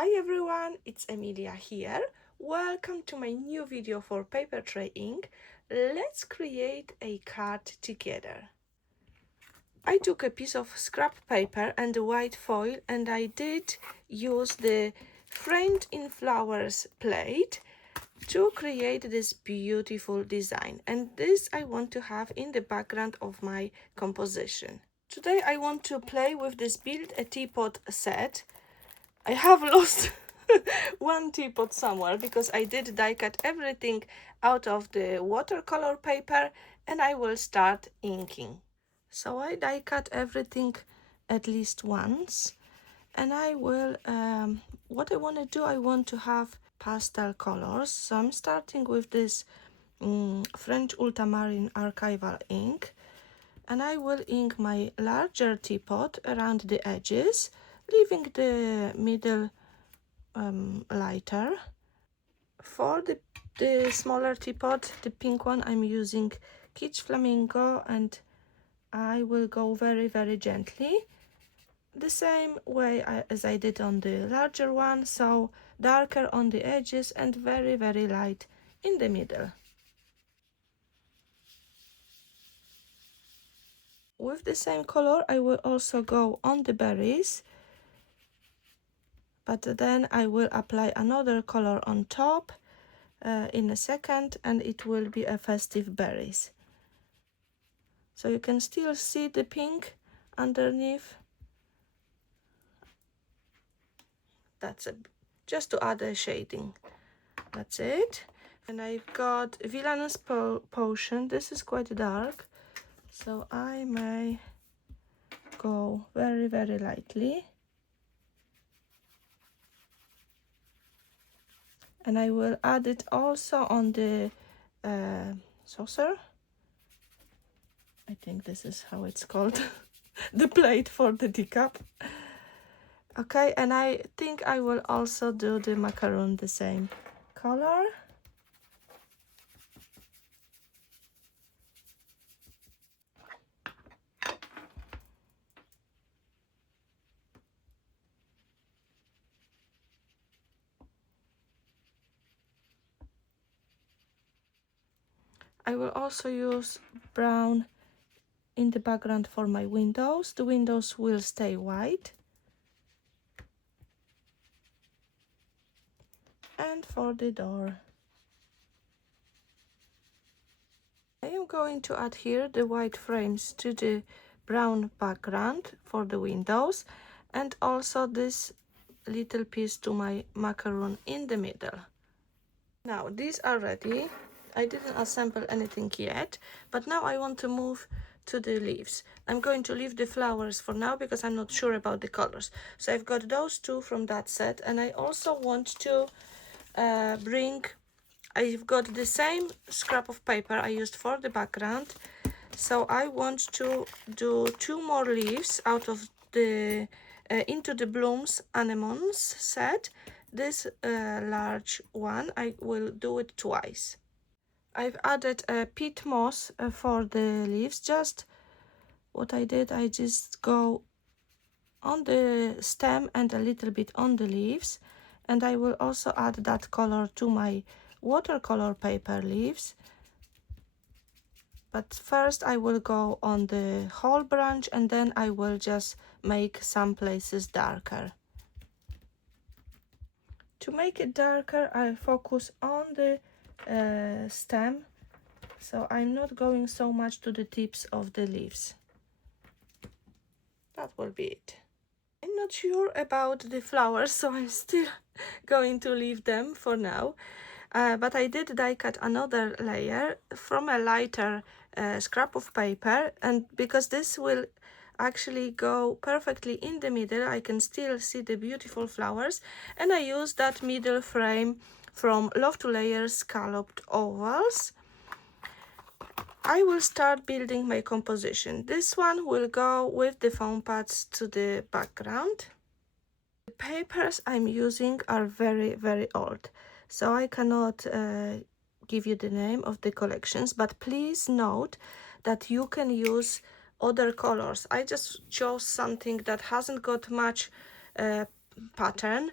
Hi everyone, it's Emilia here. Welcome to my new video for Papertrey Ink. Let's create a card together. I took a piece of scrap paper and a white foil, and I did use the framed in flowers plate to create this beautiful design, and this I want to have in the background of my composition. Today I want to play with this Build-A-Teapot set. I have lost one teapot somewhere because I did die cut everything out of the watercolor paper, and I will start inking. So I die cut everything at least once, and I will, what I want to do, I want to have pastel colors. So I'm starting with this French ultramarine archival ink, and I will ink my larger teapot around the edges, leaving the middle lighter. For the smaller teapot, the pink one, I'm using Kitsch Flamingo, and I will go very gently, the same way as I did on the larger one, so darker on the edges and very light in the middle. With the same color I will also go on the berries, but then I will apply another color on top in a second, and it will be a festive berries. So you can still see the pink underneath. That's just to add a shading. That's it. And I've got Villainous potion. This is quite dark, so I may go very lightly. And I will add it also on the saucer. I think this is how it's called. The plate for the teacup. Okay, and I think I will also do the macaroon the same color. I will also use brown in the background for my windows. The windows will stay white. And for the door, I am going to add here the white frames to the brown background for the windows, and also this little piece to my macaroon in the middle. Now these are ready. I didn't assemble anything yet, but now I want to move to the leaves. I'm going to leave the flowers for now because I'm not sure about the colors. So I've got those two from that set, and I also want to I've got the same scrap of paper I used for the background, so I want to do two more leaves out of the Into the Blooms Anemones set. This large one, I will do it twice. I've added a peat moss for the leaves. Just what I did, I just go on the stem and a little bit on the leaves, and I will also add that color to my watercolor paper leaves. But first I will go on the whole branch, and then I will just make some places darker. To make it darker, I focus on the stem, so I'm not going so much to the tips of the leaves. That will be it. I'm not sure about the flowers, so I'm still going to leave them for now. But I did die cut another layer from a lighter scrap of paper, and because this will actually go perfectly in the middle, I can still see the beautiful flowers, and I use that middle frame from Love to Layers scalloped ovals. I will start building my composition. This one will go with the foam pads to the background. The papers I'm using are very old, so I cannot give you the name of the collections, but please note that you can use other colors. I just chose something that hasn't got much pattern,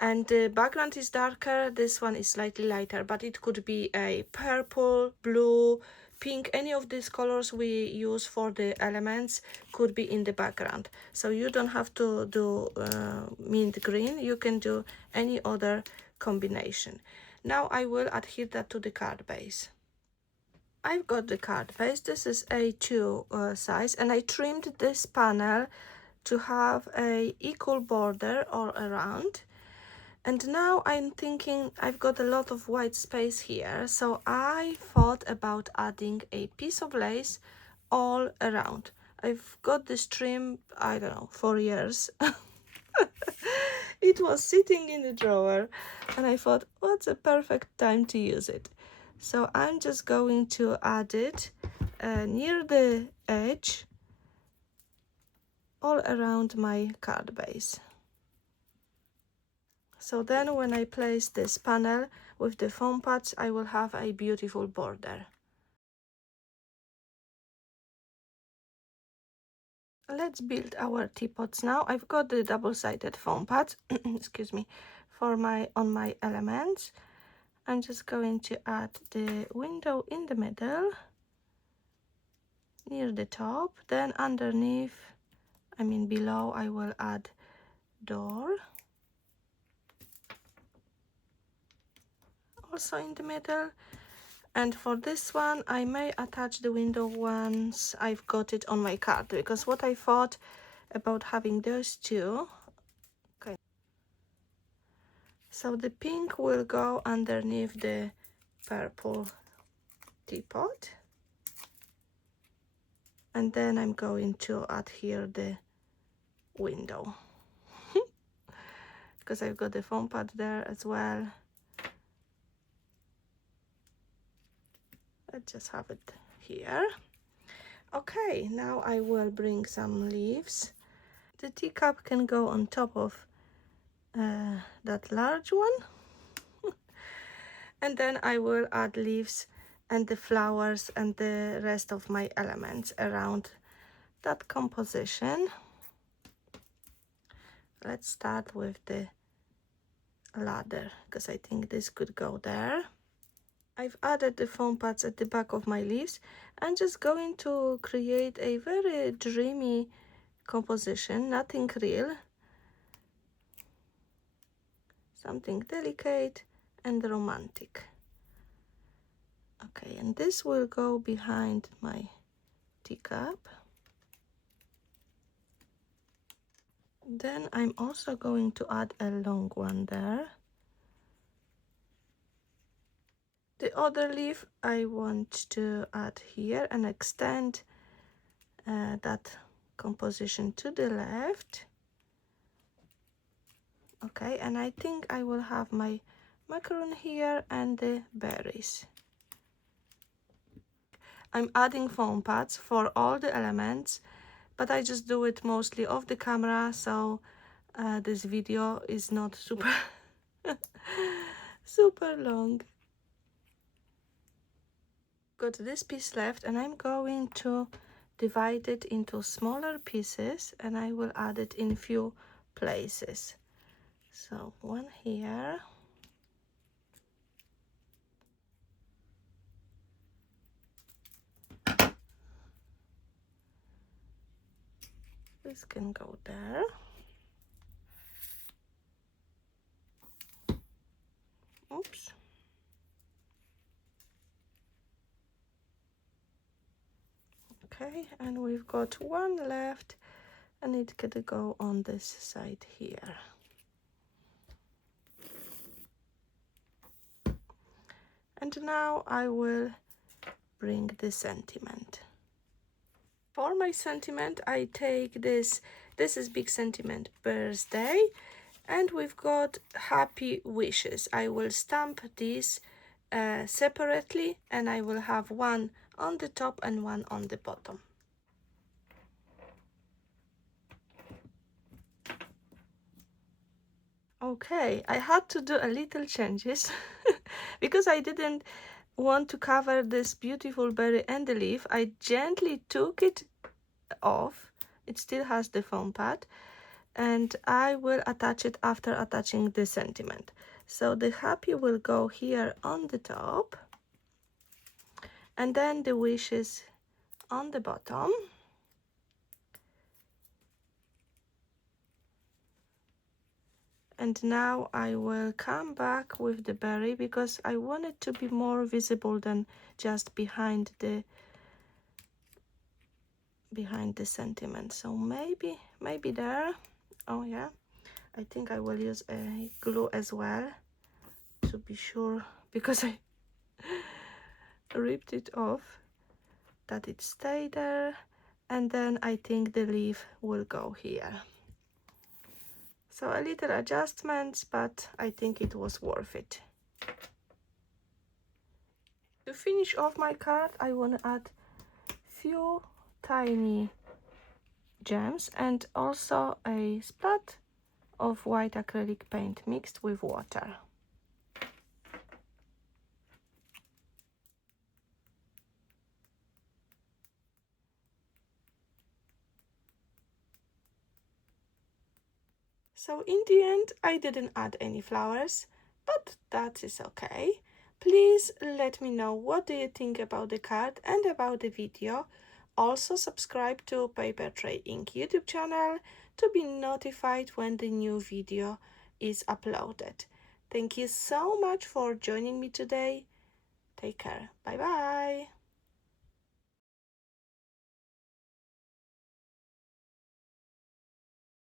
and the background is darker. This one is slightly lighter, but it could be a purple, blue, pink. Any of these colors we use for the elements could be in the background, so you don't have to do mint green. You can do any other combination. Now I will adhere that to the card base. I've got the card base. This is A2 size, and I trimmed this panel to have a equal border all around. And now I'm thinking I've got a lot of white space here, so I thought about adding a piece of lace all around. I've got this trim, I don't know, for years. It was sitting in the drawer, and I thought, what's a perfect time to use it? So I'm just going to add it near the edge all around my card base. So then when I place this panel with the foam pads, I will have a beautiful border. Let's build our teapots now. I've got the double-sided foam pads, excuse me, on my elements. I'm just going to add the window in the middle, near the top. Then underneath, I mean below, I will add door. Also in the middle. And for this one, I may attach the window once I've got it on my card, because what I thought about having those two. Okay. So the pink will go underneath the purple teapot. And then I'm going to adhere the window. Because I've got the foam pad there as well. Let's just have it here. Okay, now I will bring some leaves. The teacup can go on top of that large one. And then I will add leaves and the flowers and the rest of my elements around that composition. Let's start with the ladder, because I think this could go there. I've added the foam pads at the back of my leaves. I'm just going to create a very dreamy composition, nothing real. Something delicate and romantic. Okay, and this will go behind my teacup. Then I'm also going to add a long one there. The other leaf I want to add here and extend that composition to the left. Okay, and I think I will have my macaroon here and the berries. I'm adding foam pads for all the elements, but I just do it mostly off the camera, so this video is not super super long. Got this piece left, and I'm going to divide it into smaller pieces, and I will add it in few places. So one here, this can go there. Oops. Okay, and we've got one left, and it could go on this side here. And now I will bring the sentiment. For my sentiment, I take this is Big Sentiment Birthday, and we've got Happy Wishes. I will stamp these separately, and I will have one on the top and one on the bottom. Okay, I had to do a little changes because I didn't want to cover this beautiful berry and the leaf. I gently took it off. It still has the foam pad, and I will attach it after attaching the sentiment. So the happy will go here on the top, and then the wishes on the bottom. And now I will come back with the berry because I want it to be more visible than just behind the sentiment. So maybe there. Oh yeah, I think I will use a glue as well to be sure, because I ripped it off, that it stayed there. And then I think the leaf will go here. So a little adjustments, but I think it was worth it. To finish off my card, I want to add few tiny gems and also a splat of white acrylic paint mixed with water. So in the end, I didn't add any flowers, but that is okay. Please let me know what do you think about the card and about the video. Also subscribe to Papertrey Ink YouTube channel to be notified when the new video is uploaded. Thank you so much for joining me today. Take care. Bye bye.